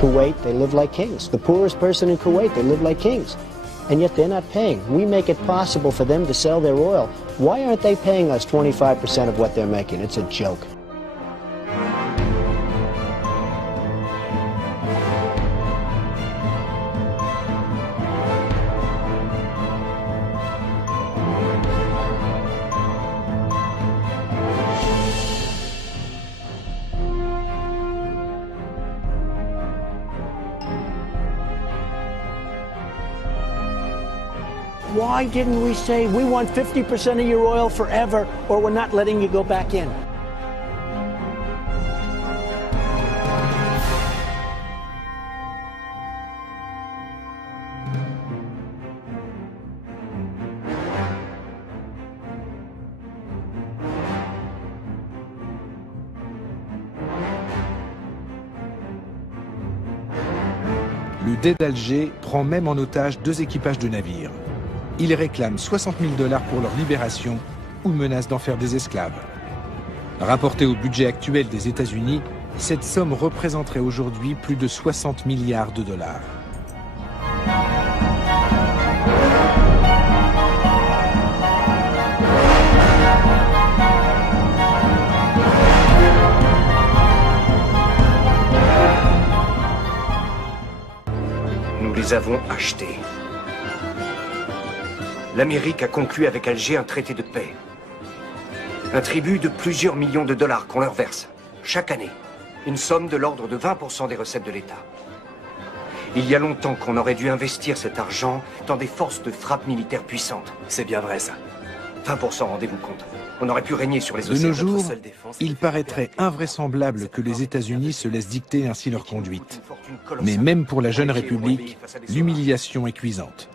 Kuwait, they live like kings. The poorest person in Kuwait, they live like kings. And yet they're not paying. We make it possible for them to sell their oil. Why aren't they paying us 25% of what they're making? It's a joke. Why didn't we say, we want 50% of your oil forever, or we're not letting you go back in? Le Dey d'Alger prend même en otage 2 équipages de navires. Ils réclament 60 000 $ pour leur libération ou menacent d'en faire des esclaves. Rapporté au budget actuel des États-Unis, cette somme représenterait aujourd'hui plus de 60 milliards de dollars. Nous les avons achetés. L'Amérique a conclu avec Alger un traité de paix. Un tribut de plusieurs millions de dollars qu'on leur verse, chaque année. Une somme de l'ordre de 20% des recettes de l'État. Il y a longtemps qu'on aurait dû investir cet argent dans des forces de frappe militaires puissantes. C'est bien vrai, ça. 20%, rendez-vous compte. On aurait pu régner sur les océans. De nos jours, il paraîtrait invraisemblable que les États-Unis se laissent dicter ainsi leur conduite. Mais même pour la jeune République, l'humiliation est cuisante.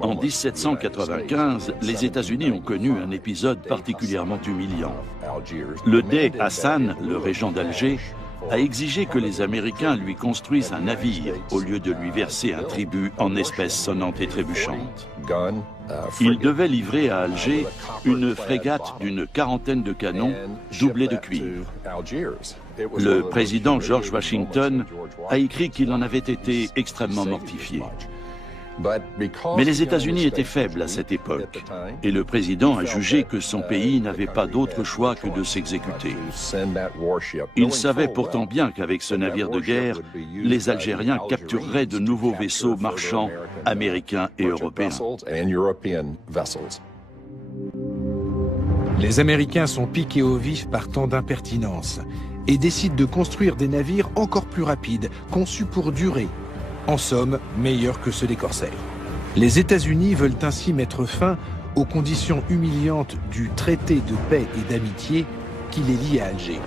En 1795, les États-Unis ont connu un épisode particulièrement humiliant. Le Dey Hassan, le régent d'Alger, a exigé que les Américains lui construisent un navire au lieu de lui verser un tribut en espèces sonnantes et trébuchantes. Il devait livrer à Alger une frégate d'une quarantaine de canons doublés de cuivre. Le président George Washington a écrit qu'il en avait été extrêmement mortifié. Mais les États-Unis étaient faibles à cette époque, et le président a jugé que son pays n'avait pas d'autre choix que de s'exécuter. Il savait pourtant bien qu'avec ce navire de guerre, les Algériens captureraient de nouveaux vaisseaux marchands américains et européens. Les Américains sont piqués au vif par tant d'impertinence et décident de construire des navires encore plus rapides, conçus pour durer. En somme, meilleurs que ceux des corsaires. Les États-Unis veulent ainsi mettre fin aux conditions humiliantes du traité de paix et d'amitié qui les lie à Alger.